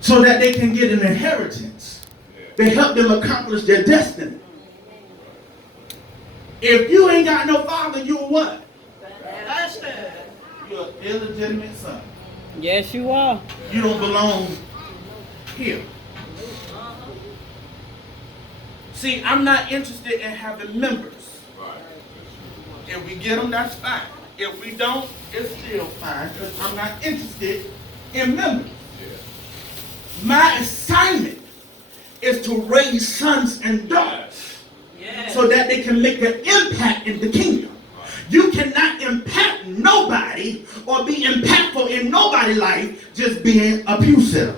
so that they can get an inheritance. They help them accomplish their destiny. If you ain't got no father, you're what? You're an illegitimate son. Yes, you are. You don't belong here. See, I'm not interested in having members. If we get them, that's fine. If we don't, it's still fine, because I'm not interested in members. My assignment is to raise sons and daughters so that they can make an impact in the kingdom. You cannot impact nobody or be impactful in nobody's life just being a pew sitter.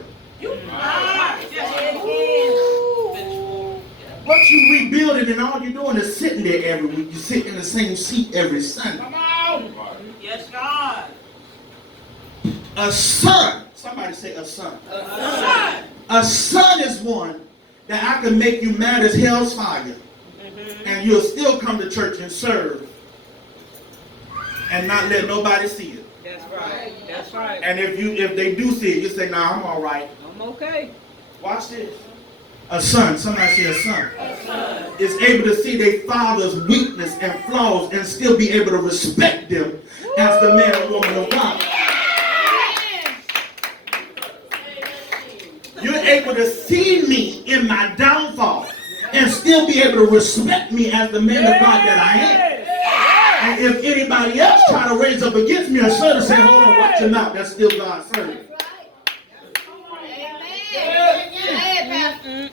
What you rebuilding and all you're doing is sitting there every week. You sit in the same seat every Sunday. Come on. Yes, God. A son. Somebody say a son. A son. A son is one that I can make you mad as hell's fire. And you'll still come to church and serve and not let nobody see it. That's right. That's right. And if they do see it, you say, nah, I'm all right. I'm okay. Watch this. A son, somebody say a son, Son. is able to see their father's weakness and flaws and still be able to respect them as the man or woman of God. You're able to see me in my downfall and still be able to respect me as the man of God that I am. And if anybody else try to raise up against me or son and say, hold on, watch your mouth, that's still God's servant.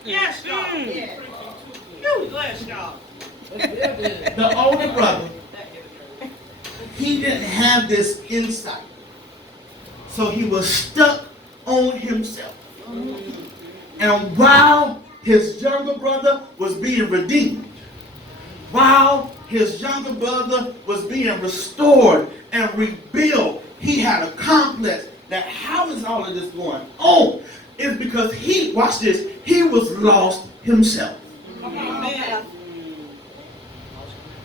Yes, God. You bless God. The older brother, he didn't have this insight. So he was stuck on himself. And while his younger brother was being redeemed, while his younger brother was being restored and rebuilt, he had a complex that how is all of this going on? It's because he, watch this, he was lost himself. Amen.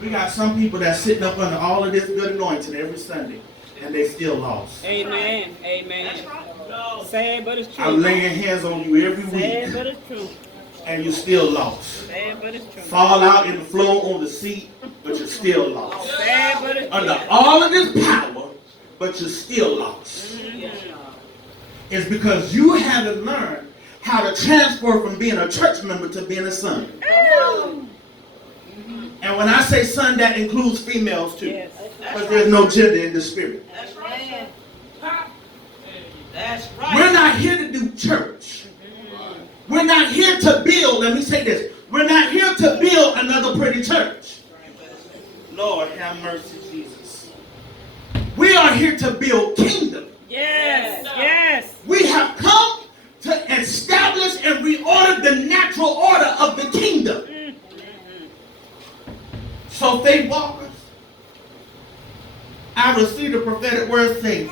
We got some people that's sitting up under all of this good anointing every Sunday, and they still lost. Amen. Amen. Sad, but it's true. I'm laying hands on you every Sad, week, but it's true. and you're still lost. Sad, but it's true. Fall out in the floor on the seat, but you're still lost. Sad, but it's true. Under all of this power, but you're still lost. It's because you haven't learned how to transfer from being a church member to being a son. And when I say son, that includes females too. Yes. Because there's no gender in the spirit. That's right. That's right. We're not here to do church. We're not here to build, let me say this, we're not here to build another pretty church. Lord have mercy, Jesus. We are here to build kingdom. Yes. Yes. We have come to establish and reorder the natural order of the kingdom. So faith walkers, I received a prophetic word saying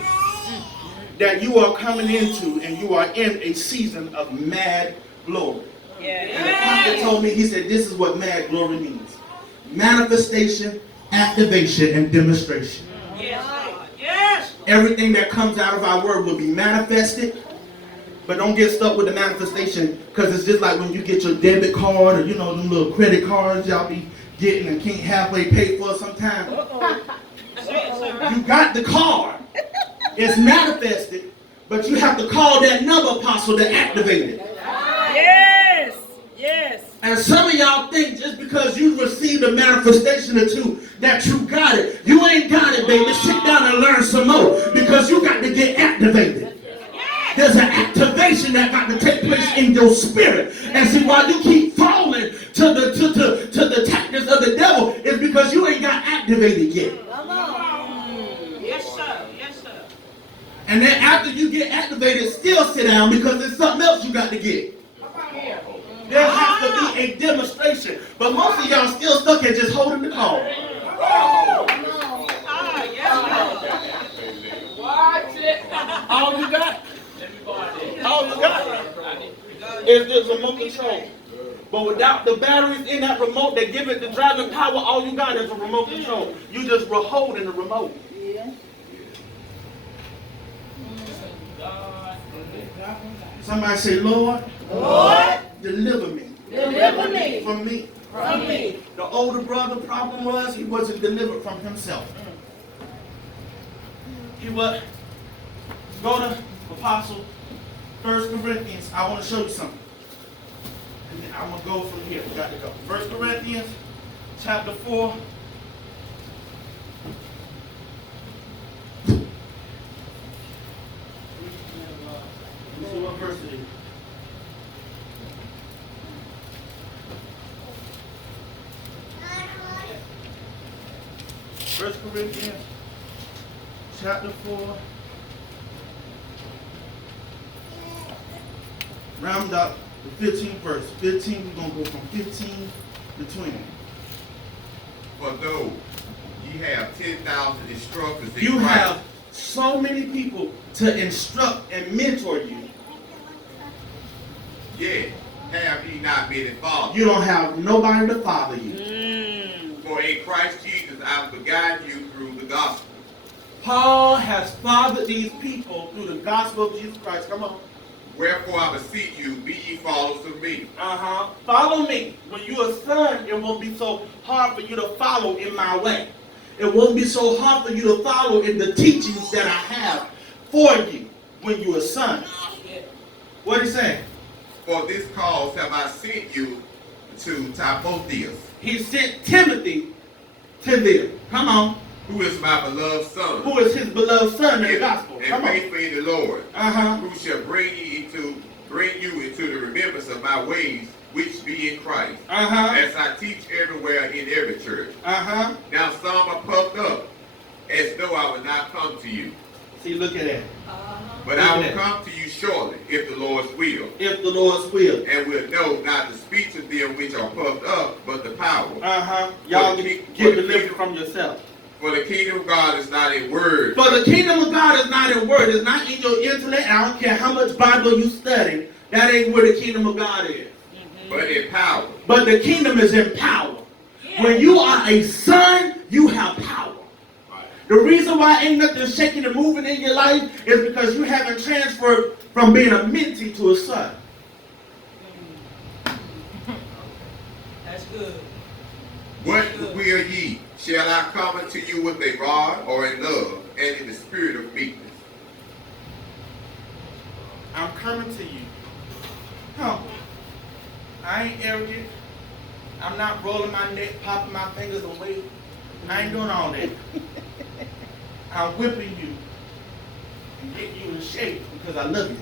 that you are coming into and you are in a season of mad glory. And the prophet told me, he said, this is what mad glory means. Manifestation, activation, and demonstration. Yes, God. Yes. Everything that comes out of our word will be manifested. But don't get stuck with the manifestation, because it's just like when you get your debit card or, you know, them little credit cards y'all be getting and can't halfway pay for sometimes. You got the card. It's manifested, but you have to call that number, apostle, to activate it. Yes. Yes. And some of y'all think just because you received a manifestation or two that you got it. You ain't got it, baby. Sit down and learn some more, because you got to get activated. There's an activation that got to take place in your spirit. And see, while you keep falling to the tactics of the devil, it's because you ain't got activated yet. Come on. Yes, sir. Yes, sir. And then after you get activated, still sit down, because there's something else you got to get. There has to be a demonstration. But most of y'all still stuck at just holding the call. Watch it. All you got is the remote control. But without the batteries in that remote that give it the driving power, all you got is a remote control. You just were holding the remote. Somebody say, Lord, deliver me. From me. The older brother problem was he wasn't delivered from himself. He was, go to Apostle 1 Corinthians. I want to show you something. And then I'm going to go from here. We got to go. 1 Corinthians chapter 4. Let me see what verse it is. 1 Corinthians chapter 4. Round up the 15th verse. 15, we're going to go from 15 to 20. For though ye have 10,000 instructors in You Christ, have so many people to instruct and mentor you. yet have ye not been fathered. You don't have nobody to father you. For in Christ Jesus I have begotten you through the gospel. Paul has fathered these people through the gospel of Jesus Christ. Come on. Wherefore I beseech you, be ye followers of me. Follow me. When you're a son, it won't be so hard for you to follow in my way. It won't be so hard for you to follow in the teachings that I have for you when you're a son. What did he say? For this cause have I sent you to Timotheus, He sent Timothy to them. Come on. who is my beloved son, Who is his beloved son in the gospel? and Come on. faithful in the Lord, Uh-huh. who shall bring you into the remembrance of my ways which be in Christ, Uh-huh. as I teach everywhere in every church. Uh-huh. Now some are puffed up, as though I would not come to you. See, look at that. But I will come to you shortly, if the Lord's will, If the Lord's will. and will know not the speech of them which are puffed up, but the power. Uh-huh. Y'all get delivered from yourself. For the kingdom of God is not in word, For the kingdom of God is not in word. It's not in your intellect. I don't care how much Bible you study. That ain't where the kingdom of God is. but in power. But the kingdom is in power. When you are a son, you have power. The reason why ain't nothing shaking and moving in your life is because you haven't transferred from being a mentee to a son. That's good. What will ye? Shall I come unto you with a rod, or in love, and in the spirit of meekness? I'm coming to you. Humble. I ain't arrogant. I'm not rolling my neck, popping my fingers away. I ain't doing all that. I'm whipping you and getting you in shape because I love you.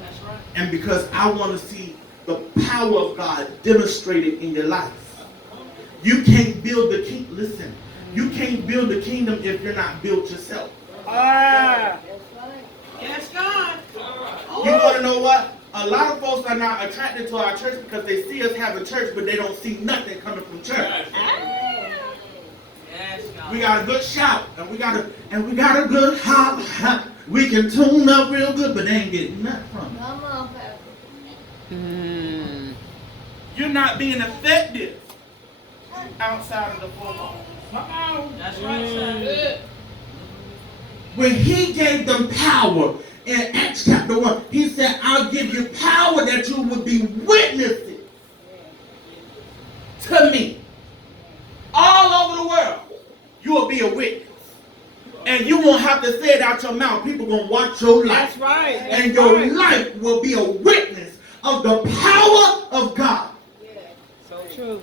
That's right. And because I want to see the power of God demonstrated in your life. You can't build the kingdom. Listen, you can't build the kingdom if you're not built yourself. Yes, God. You want to know what? A lot of folks are not attracted to our church because they see us having church, but they don't see nothing coming from church. Yes, God. We got a good shout, and we got a good hop. We can tune up real good, but they ain't getting nothing from it. Come on, Pastor. You're not being effective outside of the four walls. That's right, son. When he gave them power in Acts chapter 1, he said, I'll give you power that you will be witnesses to me. All over the world, you will be a witness. And you won't have to say it out your mouth. People going to watch your life. That's right. And your life will be a witness of the power of God. So true.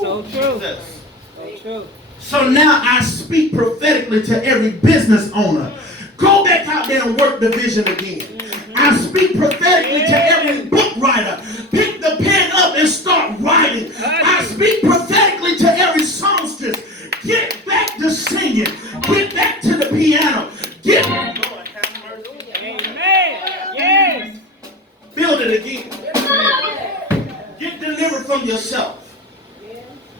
So true. Jesus. So true. So now I speak prophetically to every business owner. Go back out there and work the vision again. I speak prophetically to every book writer. Pick the pen up and start writing. I speak prophetically to every songstress. Get back to singing. Get back to the piano. Get Lord, have mercy. Amen. Yes. Build it again. Get delivered from yourself.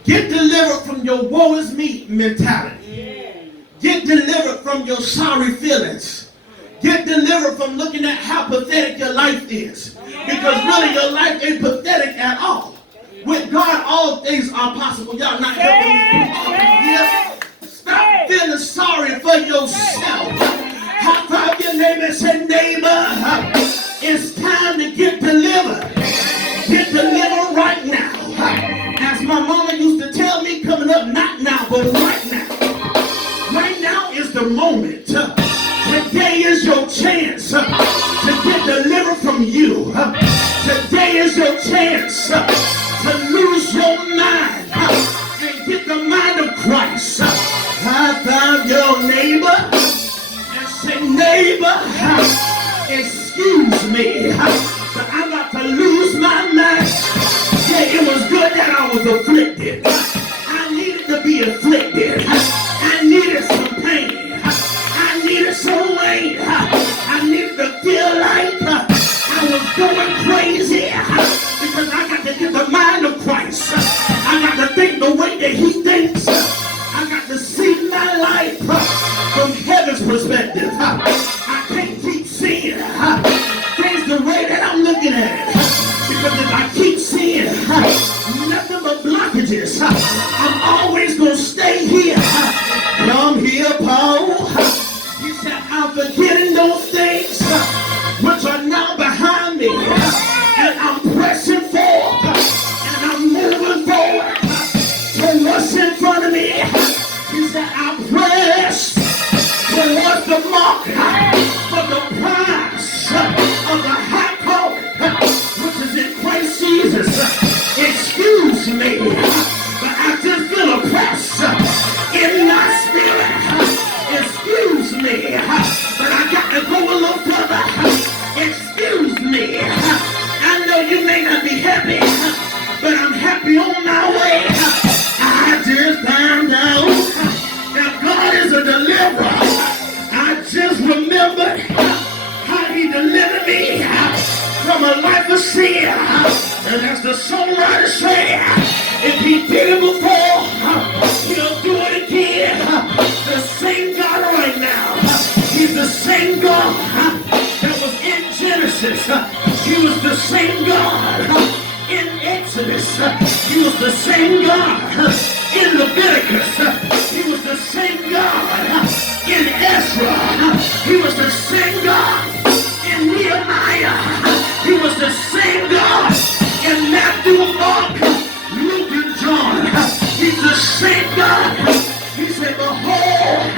Get delivered from your woe is me mentality. Get delivered from your sorry feelings. Get delivered from looking at how pathetic your life is. Because really your life ain't pathetic at all. With God, all things are possible. Y'all not helping me. Yes. Stop feeling sorry for yourself. High five your neighbor and say, neighbor, It's time to get delivered. Get delivered right now. As my mama used to tell me coming up, not now, but right now. Right now is the moment. Today is your chance to get delivered from you. Today is your chance to lose your mind and get the mind of Christ. High five your neighbor and say, neighbor, excuse me, but I'm about to lose my mind. Yeah, it was good that I was afflicted. I needed to be afflicted. I needed some pain. I needed some rain. I needed to feel like I was going crazy because I got to get the mind of Christ. I got to think the way that he thinks. I got to see my life from heaven's perspective. I can't keep seeing things the way that I'm looking at it. Because if I keep seeing nothing but blockages, I'm always going to stay here. Come here, Paul. He said, I'm forgetting those things which are now behind me. And I'm pressing forward. And I'm moving forward to what's in front of me. He said, I press towards the mark for the prize of the high calling which is in Christ Jesus. Excuse me, but I just feel a press in my spirit. Excuse me, but I got to go a little further. Excuse me, I know you may not be happy, but I'm happy on my way. I just found out that God is a deliverer. I just remembered how he delivered me from a life of sin. And as the songwriter said, if he did it before, he'll do it again. The same God right now. He's the same God that was in Genesis. He was the same God in Exodus. He was the same God in Leviticus. He was the same God in Ezra. He was the same God in Nehemiah. He was the same God in Matthew, Mark, Luke, and John. He's the same God. He said, behold,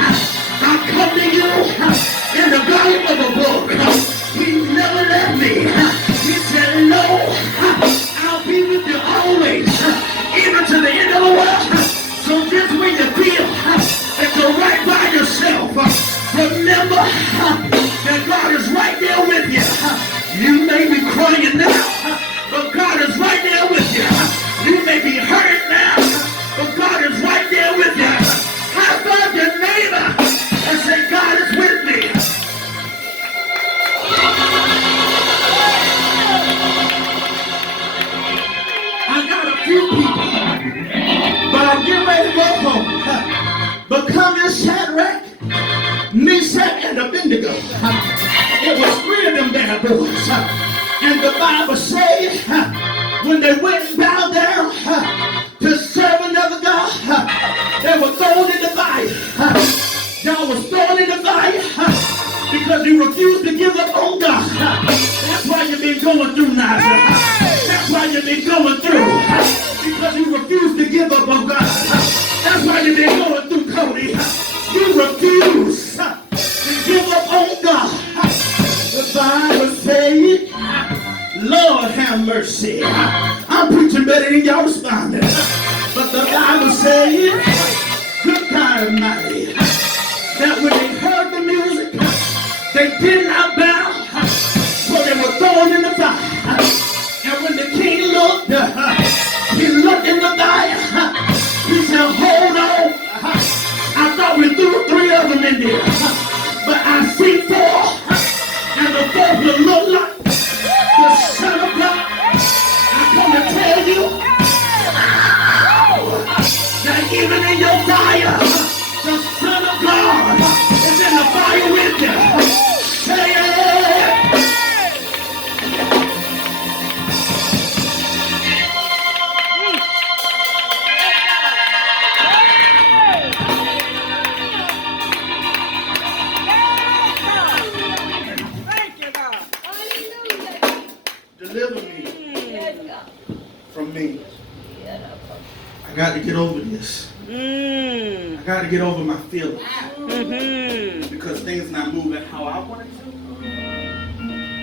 I come to you in the volume of a book. He never left me. He said, no, I'll be with you always, even to the end of the world. So just when you feel that you're right by yourself, remember that God is right there with you. You may be crying now, but God is right there with you. You may be hurt now, but God is right there with you. High five your neighbor and say, God is with me. I got a few people, but I'm getting ready to go home. But come in Shadrach, Meshach, and Abednego. It was 3 of them bad boys. And the Bible says, when they went and bowed down to serve another God, they were thrown in the fire. Y'all was thrown in the fire because you refused to give up on God. That's why you've been going through now. That's why you've been going through. Because you refused to give up on God. That's why you've been going through, Cody. You refuse to give up on God. The Bible says, Lord have mercy. I'm preaching better than y'all responding. But the Bible says, good God Almighty, that when they heard the music, they did not bow, so they were thrown in the fire. And when the king looked, he looked in the fire. He said, hold on. I thought we threw 3 of them in there, but I see 4, and the 4th will look like the Son of God. I come to tell you that even in your fire, the Son of God is in the fire with you. Say it. Deliver me from me. I got to get over this. I got to get over my feelings. Because things not moving how I want it to.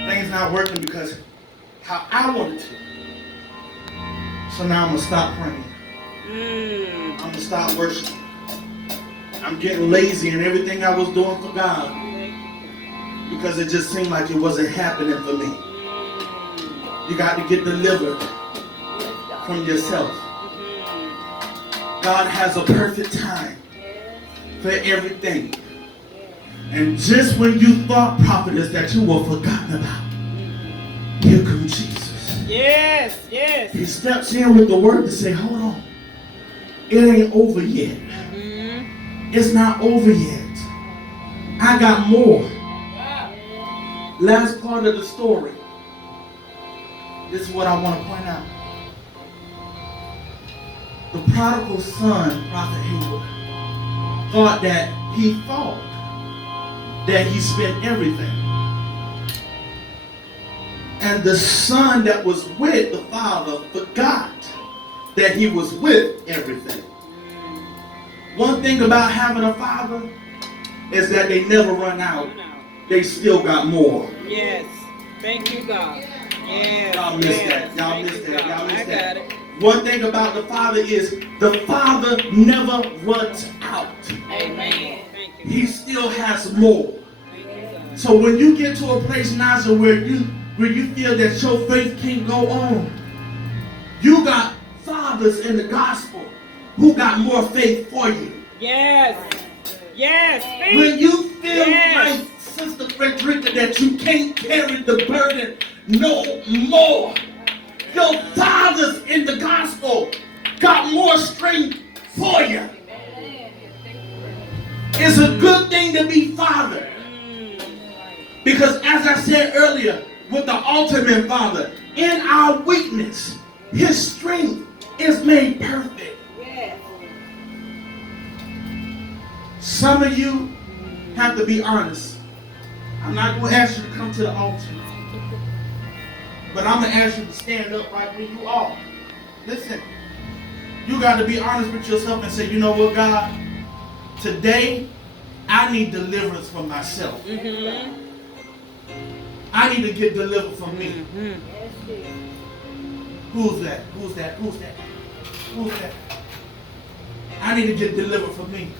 Things not working because how I want it to. So now I'm going to stop praying. I'm going to stop worshiping. I'm getting lazy in everything I was doing for God. Because it just seemed like it wasn't happening for me. You got to get delivered from yourself. God has a perfect time for everything. And just when you thought, prophetess, that you were forgotten about, here comes Jesus. Yes, yes. He steps in with the word to say, hold on. It ain't over yet. It's not over yet. I got more. Last part of the story. This is what I want to point out. The prodigal son, Prophet Hayward, thought that he spent everything. And the son that was with the father forgot that he was with everything. One thing about having a father is that they never run out. They still got more. Yes. Thank you, God. Yes. Y'all missed that. Y'all missed that. Y'all missed that. One thing about the father is the father never runs out. Amen. Thank you. He still has more. So when you get to a place, Naza, where you feel that your faith can't go on, you got fathers in the gospel who got more faith for you. Yes. Yes. When you feel like Sister Frederica that you can't carry the burden no more, your fathers in the gospel got more strength for you. It's a good thing to be father. Because as I said earlier, with the ultimate father, in our weakness, his strength is made perfect. Some of you have to be honest. I'm not going to ask you to come to the altar. But I'm going to ask you to stand up right where you are. Listen, you got to be honest with yourself and say, you know what, God? Today, I need deliverance from myself. I need to get delivered from me. Who's that? I need to get delivered from me.